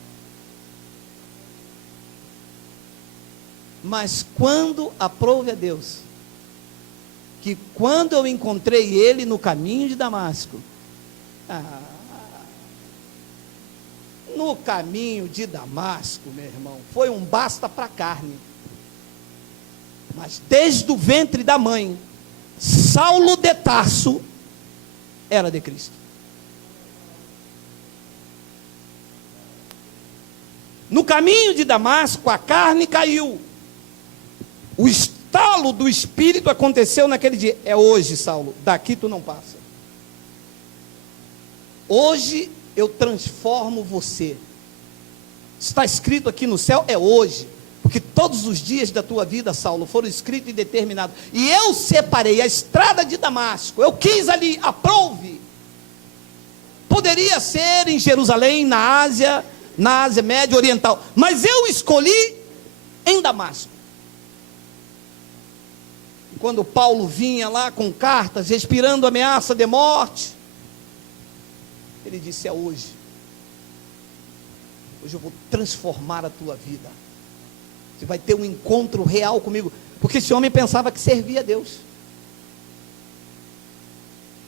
Mas quando aprove a Deus, que quando eu encontrei ele no caminho de Damasco, no caminho de Damasco, meu irmão, foi um basta para a carne. Mas desde o ventre da mãe, Saulo de Tarso era de Cristo. No caminho de Damasco, a carne caiu. O estalo do Espírito aconteceu naquele dia. É hoje, Saulo, daqui tu não passa. Hoje eu transformo você. Está escrito aqui no céu, é hoje. Porque todos os dias da tua vida, Saulo, foram escritos e determinados. E eu separei a estrada de Damasco. Eu quis ali, aprove. Poderia ser em Jerusalém, na Ásia Média Oriental. Mas eu escolhi em Damasco. E quando Paulo vinha lá com cartas, respirando ameaça de morte, ele disse: é hoje. Hoje eu vou transformar a tua vida. Você vai ter um encontro real comigo. Porque esse homem pensava que servia a Deus.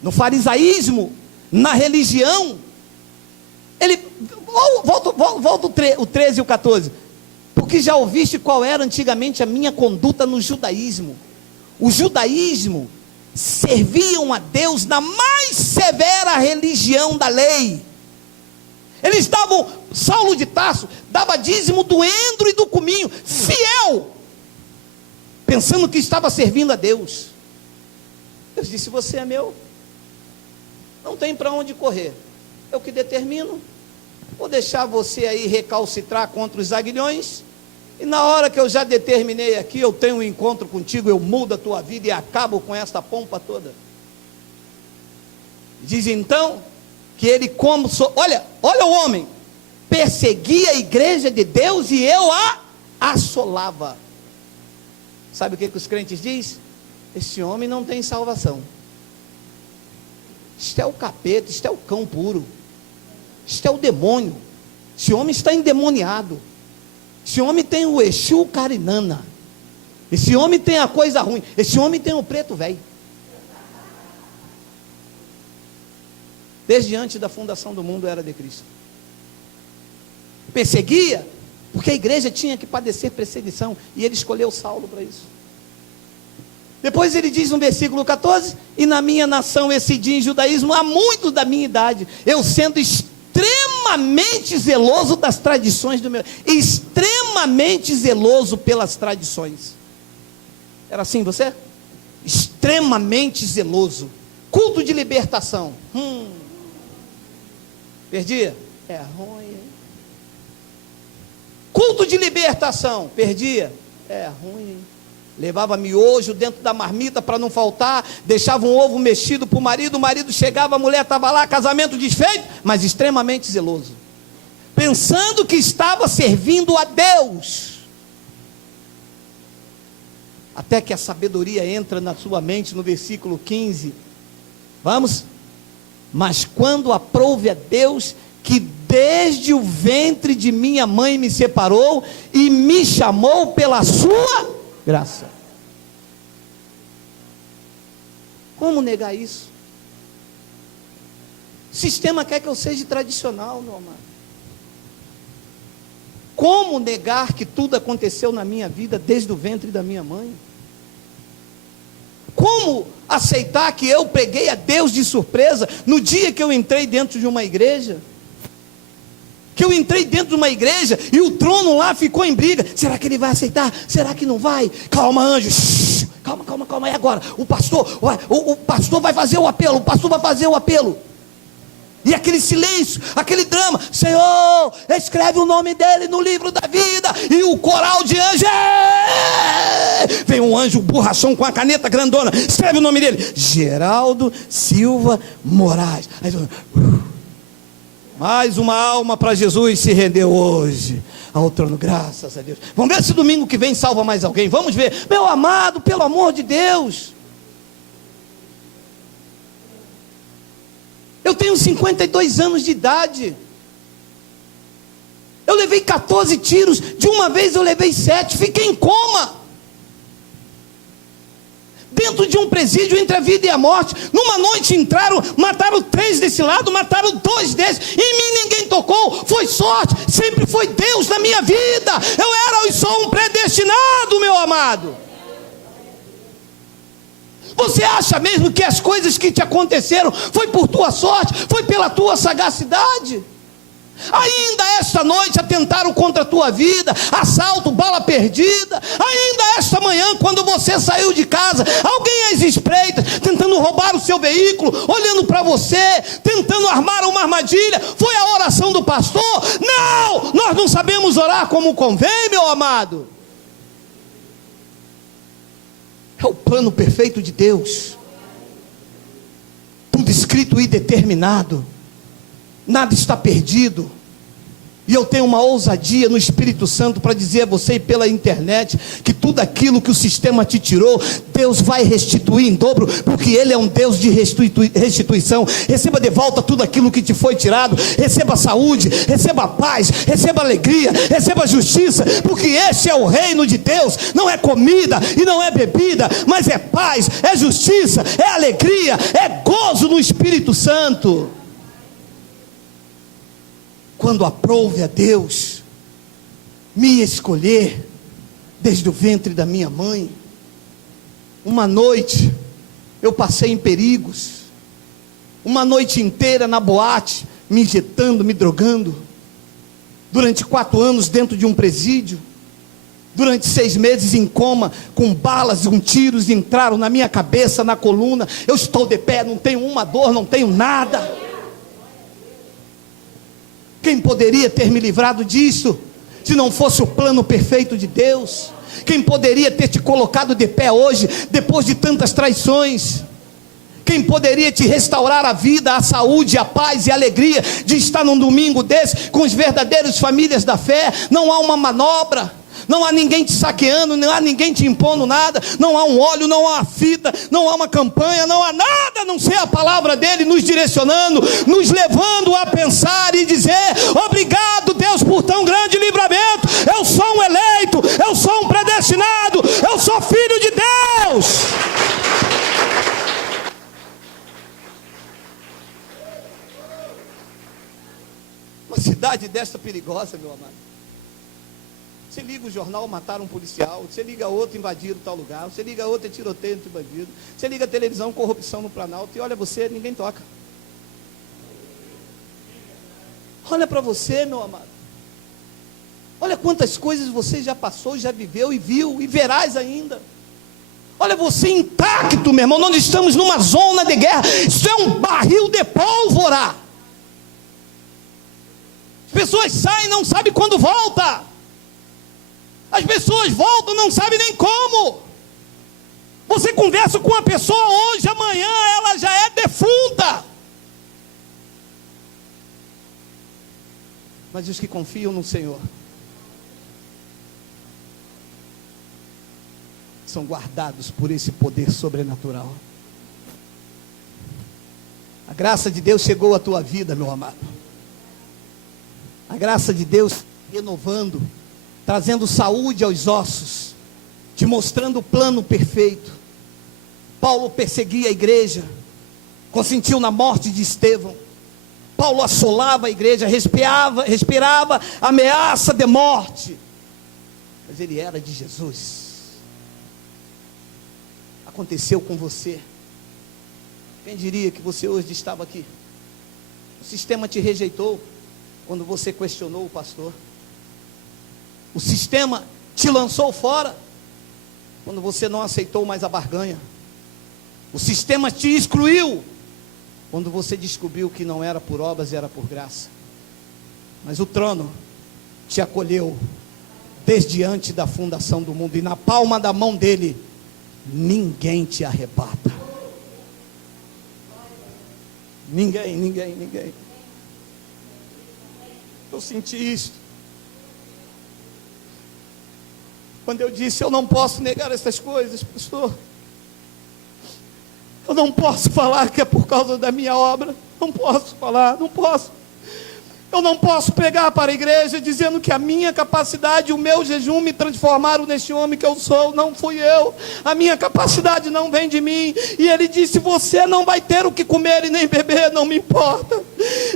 No farisaísmo, na religião, ele, volta o 13 e o 14, porque já ouviste qual era antigamente a minha conduta no judaísmo. O judaísmo serviam a Deus na mais severa religião da lei. Eles davam, Saulo de Tarso dava dízimo do endro e do cominho, fiel, pensando que estava servindo a Deus. Deus disse: você é meu, não tem para onde correr, eu que determino. Vou deixar você aí recalcitrar contra os aguilhões, e na hora que eu já determinei aqui, eu tenho um encontro contigo, eu mudo a tua vida e acabo com esta pompa toda. Diz então que ele, como olha o homem, perseguia a igreja de Deus e eu a assolava. Sabe o que os crentes dizem? Esse homem não tem salvação. Isto é o capeta, isto é o cão puro, isto é o demônio. Esse homem está endemoniado. Esse homem tem o Exu Carinana. Esse homem tem a coisa ruim. Esse homem tem o preto velho. Desde antes da fundação do mundo era de Cristo. Perseguia, porque a igreja tinha que padecer perseguição, e ele escolheu Saulo para isso. Depois ele diz no versículo 14: e na minha nação excedi em judaísmo há muitos da minha idade, eu sendo extremamente zeloso das tradições do meu, extremamente zeloso pelas tradições. Era assim você? Extremamente zeloso. Culto de libertação, perdia? É ruim, hein? Culto de libertação, perdia? É ruim, hein? Levava miojo dentro da marmita para não faltar, deixava um ovo mexido para o marido chegava, a mulher estava lá, casamento desfeito, mas extremamente zeloso, pensando que estava servindo a Deus. Até que a sabedoria entra na sua mente no versículo 15. Vamos? Mas quando aprouve a Deus, que desde o ventre de minha mãe me separou e me chamou pela sua graça. Como negar isso? O sistema quer que eu seja tradicional, meu amado. Como negar que tudo aconteceu na minha vida desde o ventre da minha mãe? Como aceitar que eu preguei a Deus de surpresa no dia que eu entrei dentro de uma igreja? Que eu entrei dentro de uma igreja e o trono lá ficou em briga. Será que ele vai aceitar? Será que não vai? Calma, anjo. Shhh, calma. E agora? O pastor vai fazer o apelo. O pastor vai fazer o apelo. E aquele silêncio, aquele drama. Senhor, escreve o nome dele no livro da vida. E o coral de anjos. Vem um anjo borrachão com a caneta grandona. Escreve o nome dele. Geraldo Silva Moraes. Aí, mais uma alma para Jesus se rendeu hoje ao trono, graças a Deus. Vamos ver se domingo que vem salva mais alguém. Vamos ver. Meu amado, pelo amor de Deus. Eu tenho 52 anos de idade. Eu levei 14 tiros. De uma vez eu levei 7. Fiquei em coma. Dentro de um presídio entre a vida e a morte. Numa noite entraram, mataram 3 desse lado, mataram 2 desse. Em mim ninguém tocou, foi sorte. Sempre foi Deus na minha vida. Eu era e sou um predestinado, meu amado. Você acha mesmo que as coisas que te aconteceram foi por tua sorte, foi pela tua sagacidade? Ainda esta noite atentaram contra a tua vida, assalto, bala perdida. Ainda esta manhã, quando você saiu de casa, alguém às espreitas, tentando roubar o seu veículo, olhando para você, tentando armar uma armadilha. Foi a oração do pastor? Não, nós não sabemos orar como convém, meu amado. É o plano perfeito de Deus, tudo escrito e determinado. Nada está perdido. E eu tenho uma ousadia no Espírito Santo para dizer a você e pela internet que tudo aquilo que o sistema te tirou, Deus vai restituir em dobro, porque Ele é um Deus de restituição. Receba de volta tudo aquilo que te foi tirado. Receba saúde, receba paz, receba alegria, receba justiça, porque esse é o reino de Deus. Não é comida e não é bebida, mas é paz, é justiça, é alegria, é gozo no Espírito Santo. Quando aprouve a Deus me escolher desde o ventre da minha mãe, uma noite eu passei em perigos, uma noite inteira na boate, me injetando, me drogando, durante 4 anos dentro de um presídio, durante 6 meses em coma, com balas, com tiros entraram na minha cabeça, na coluna. Eu estou de pé, não tenho uma dor, não tenho nada. Quem poderia ter me livrado disso, se não fosse o plano perfeito de Deus? Quem poderia ter te colocado de pé hoje, depois de tantas traições? Quem poderia te restaurar a vida, a saúde, a paz e a alegria de estar num domingo desse, com os verdadeiros famílias da fé? Não há uma manobra, não há ninguém te saqueando, não há ninguém te impondo nada, não há um óleo, não há fita, não há uma campanha, não há nada, a não ser a palavra dele nos direcionando, nos levando a pensar e dizer: obrigado, Deus, por tão grande livramento. Eu sou um eleito, eu sou um predestinado, eu sou filho de Deus. Uma cidade desta perigosa, meu amado. Você liga o jornal, mataram um policial. Você liga outro, invadiram tal lugar. Você liga outro, é tiroteio entre bandido. Você liga a televisão, corrupção no Planalto. E olha você, ninguém toca. Olha para você, meu amado. Olha quantas coisas você já passou, já viveu e viu, e verás ainda. Olha você intacto, meu irmão. Nós estamos numa zona de guerra. Isso é um barril de pólvora. As pessoas saem, não sabem quando volta. As pessoas voltam, não sabem nem como. Você conversa com uma pessoa hoje, amanhã ela já é defunta. Mas os que confiam no Senhor são guardados por esse poder sobrenatural. A graça de Deus chegou à tua vida, meu amado. A graça de Deus renovando, trazendo saúde aos ossos, te mostrando o plano perfeito. Paulo perseguia a igreja, consentiu na morte de Estevão. Paulo assolava a igreja, respirava ameaça de morte, mas ele era de Jesus. Aconteceu com você. Quem diria que você hoje estava aqui? O sistema te rejeitou quando você questionou o pastor. O sistema te lançou fora quando você não aceitou mais a barganha. O sistema te excluiu quando você descobriu que não era por obras e era por graça. Mas o trono te acolheu desde antes da fundação do mundo, e na palma da mão dele ninguém te arrebata. Ninguém. Eu senti isso quando eu disse: eu não posso negar essas coisas, pastor. Eu não posso falar que é por causa da minha obra. Não posso falar, não posso. Eu não posso pregar para a igreja dizendo que a minha capacidade, o meu jejum me transformaram neste homem que eu sou. Não fui eu. A minha capacidade não vem de mim. E ele disse: você não vai ter o que comer e nem beber, não me importa.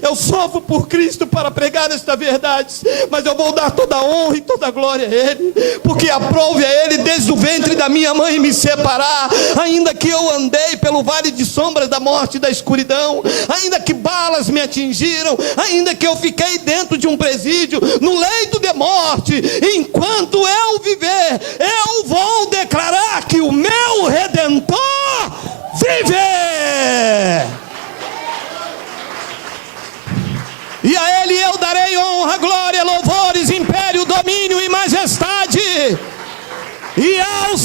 Eu sofro por Cristo para pregar esta verdade, mas eu vou dar toda a honra e toda a glória a Ele, porque aprove a Ele desde o ventre da minha mãe me separar. Ainda que eu andei pelo vale de sombras da morte e da escuridão, ainda que balas me atingiram, ainda que eu fiquei dentro de um presídio, no leito de morte, enquanto eu viver, eu vou declarar que o meu Redentor vive. E a Ele eu darei honra, glória, louvores, império, domínio e majestade. E ao